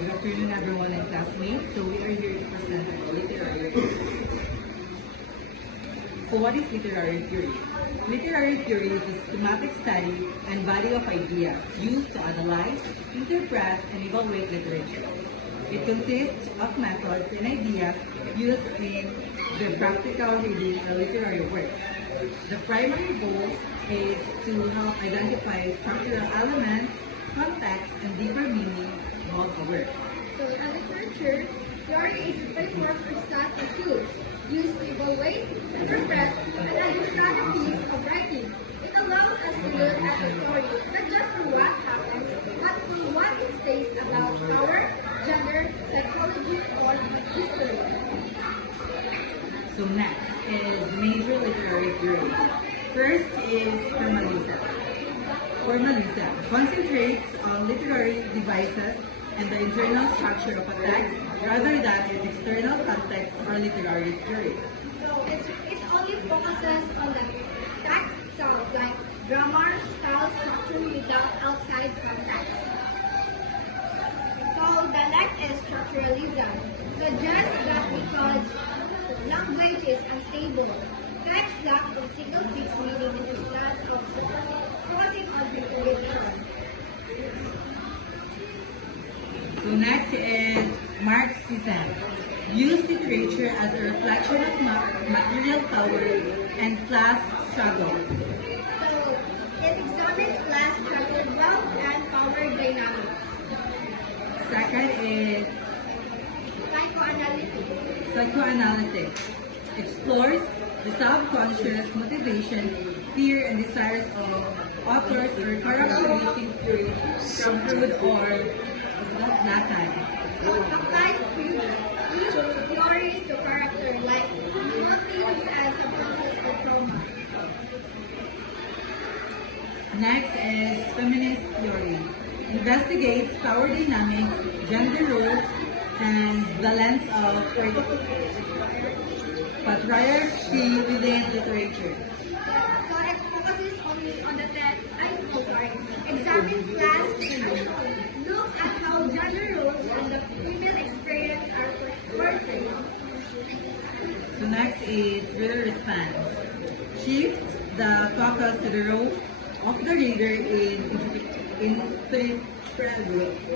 Good afternoon, everyone and classmates. So we are here to present our literary theory. So what is literary theory? Literary theory is a systematic study and body of ideas used to analyze, interpret, and evaluate literature. It consists of methods and ideas used in the practical reading of literary works. The primary goal is to help identify structural elements, context, and deeper meaning of a work. So in literature, theory is a framework or set of tools used to evaluate, interpret, and understand a piece of writing. It allows us to look at the story not just for what happens, but for what it says about power, gender, psychology, or history. So next is major literary theories. First is formalism. Formalism concentrates on literary devices and the internal structure of a text rather than its external context or literary theory. So it only focuses on the text itself, like grammar, style, structure without outside context. So the next is structuralism. Suggests that because language is unstable, text lack a single fixed meaning instead of focusing on repetition. So next is Marxism. Use literature as a reflection of material power and class struggle. So it examines class struggle, wealth, and power dynamics. Second is psychoanalytic. Explores the subconscious motivations, fear, and desires of authors or characters using theories from Freud or Lacan. So applies theories to character like motives and subconscious or trauma. Next is feminist theory. Investigates power dynamics, gender roles, and the lens of patriarchy within literature. So it focuses only on the text, examines class and looks at how gender roles and the female experience are portrayed. So next is reader response. Shifts the focus to the role of the reader in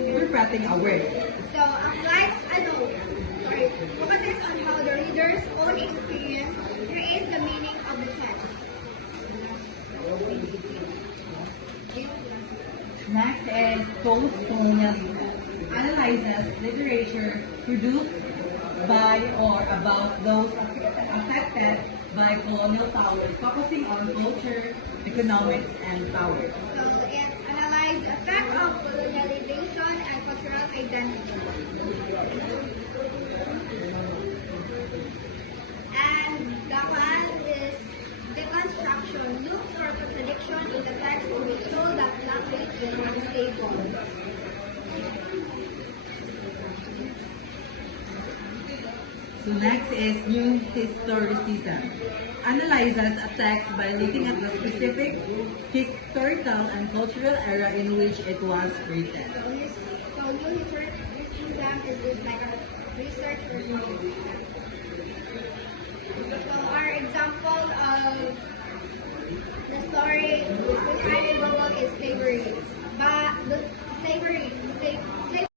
interpreting a word. So focuses on how the reader's own experience creates the meaning of the text. Next is post-colonialism. Analyzes literature produced by or about those affected by colonial powers, focusing on culture, economics, and power. So it analyzes the effect of colonialization and cultural identity. And the one is deconstruction. Looks for contradiction in the text to show that language is unstable. So next is new historicism. Analyzes a text by looking at the specific historical and cultural era in which it was written. So new historicism is just like a research or so our example of the story is described in